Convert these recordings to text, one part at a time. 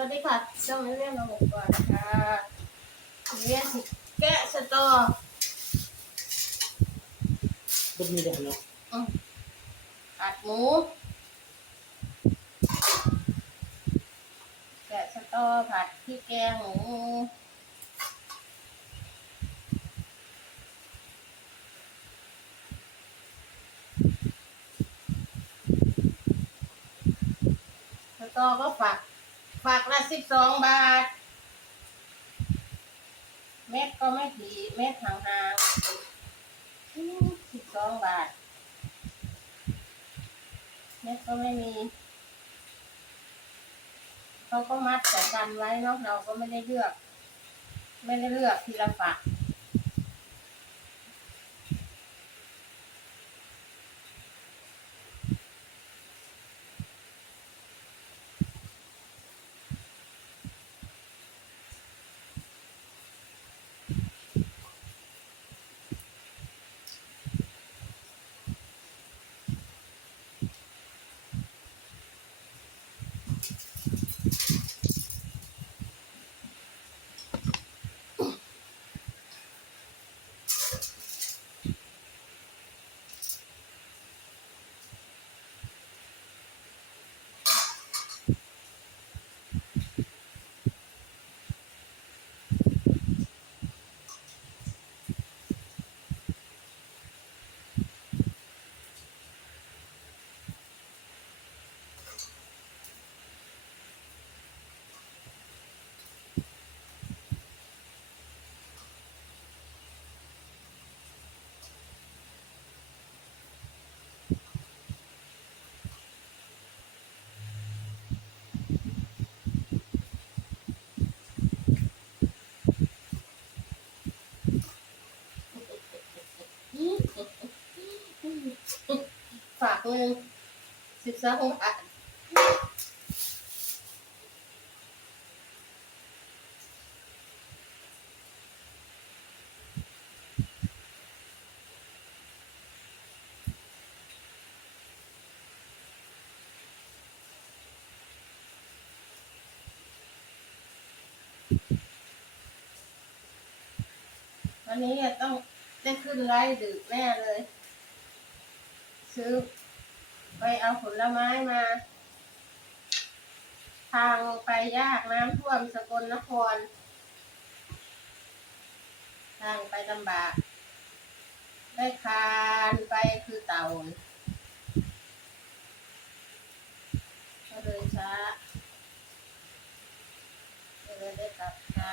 วัสดีค่ะช่องเรื่องมาหมกก่อนค่ะเรียนสิแกะสตอก็มีแต่เนาะอืมผัดหมูแกะสตอผัดพริกแกงหมูสตอก็ฝัก ฝักละสิบสองบาท เม็ดก็ไม่ถีเม็ดห่างๆสิบสองบาท เม็ดก็ไม่มีเขาก็มัดแต่กันไว้เนาะเราก็ไม่ได้เลือก ไม่ได้เลือกทีละฝัก หนึ่งสิบสองบาทวันนี้ต้องได้ขึ้นไลฟ์ดึกแน่เลย ซื้อ ไปเอาผลไม้มา ทางไปยากน้ำท่วมสกลนคร ทางไปลำบาก ได้คานไปคือเต่าก็เลยช้าก็เลยได้กลับช้า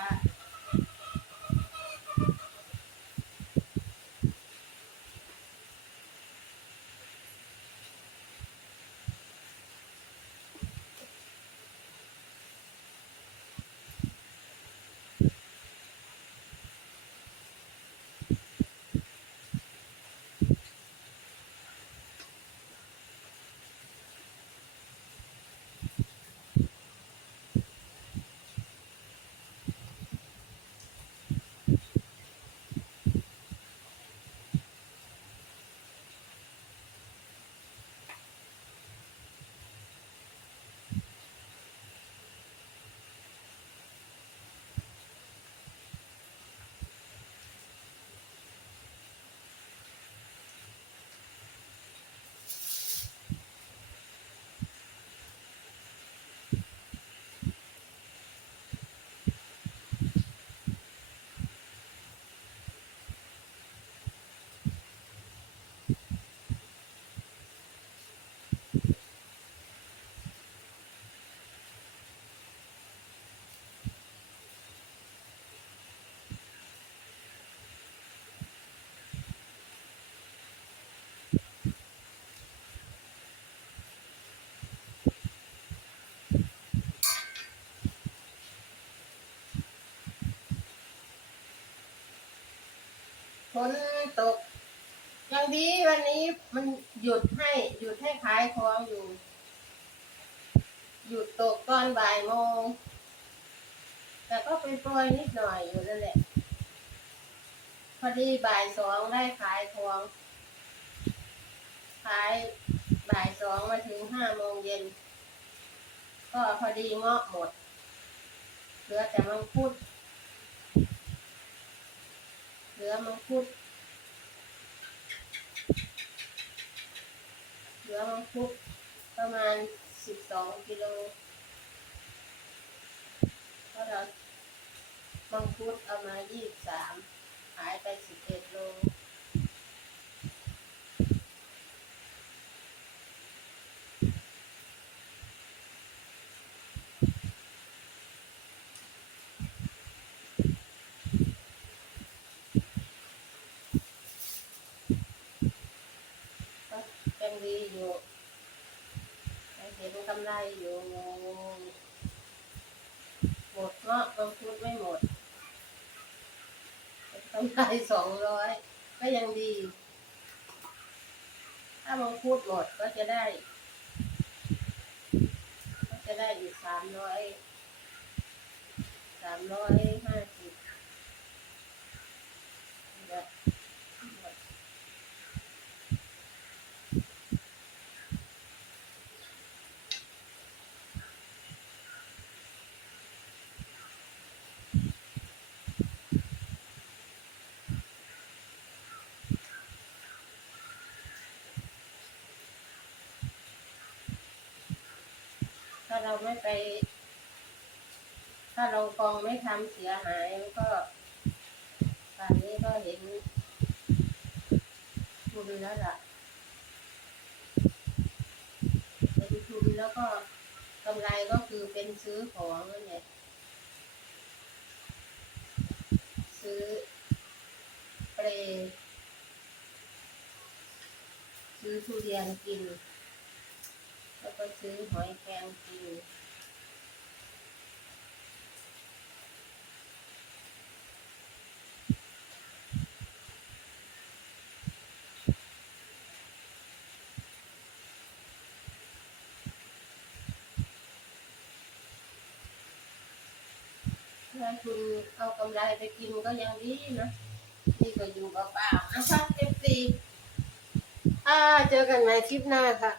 ฝนตก ยังดีวันนี้มันหยุดให้หยุดให้ขายของอยู่ หยุดตกตอนบ่ายโมง แต่ก็เป็นปล่อยนิดหน่อยอยู่นั่นแหละ พอดีบ่ายสองได้ขายของขายบ่ายสองมาถึงห้าโมงเย็น ก็พอดีเงาะหมด เหลือแต่มังคุด ขือมังคุดเหลือมังคุดประมาณสิบสองกิโลเพราะเรามังคุดเอามายี่สิบสามหายไปสิบเอ็ดโล ก็ยัง ดีอยู่ยังเห็นกำไรอยู่หมดเงาะบางคุดไม่หมดกำไรสองร้อยก็ยังดี ถ้าบางคุดหมดก็จะได้ ก็จะได้อีกสามร้อยสามร้อยห้าสิบแบบหมด ถ้า เราไม่ไป ถ้าเรากองไม่ทำเสียหายมันก็ป่านนี้ก็เห็นทุนแล้วล่ะเป็นทุนแล้วก็กำไรก็คือเป็นซื้อของนั่นแหละซื้อเปรซื้อทุเรียนกิน ก็ซื้อหอยแครงกินถ้าคุณเอากำไรไปกินก็ยังดีนะดีกว่าอยู่เปล่าๆนะคะเอฟซีอ่าเจอกันใหม่คลิปหน้าค่ะ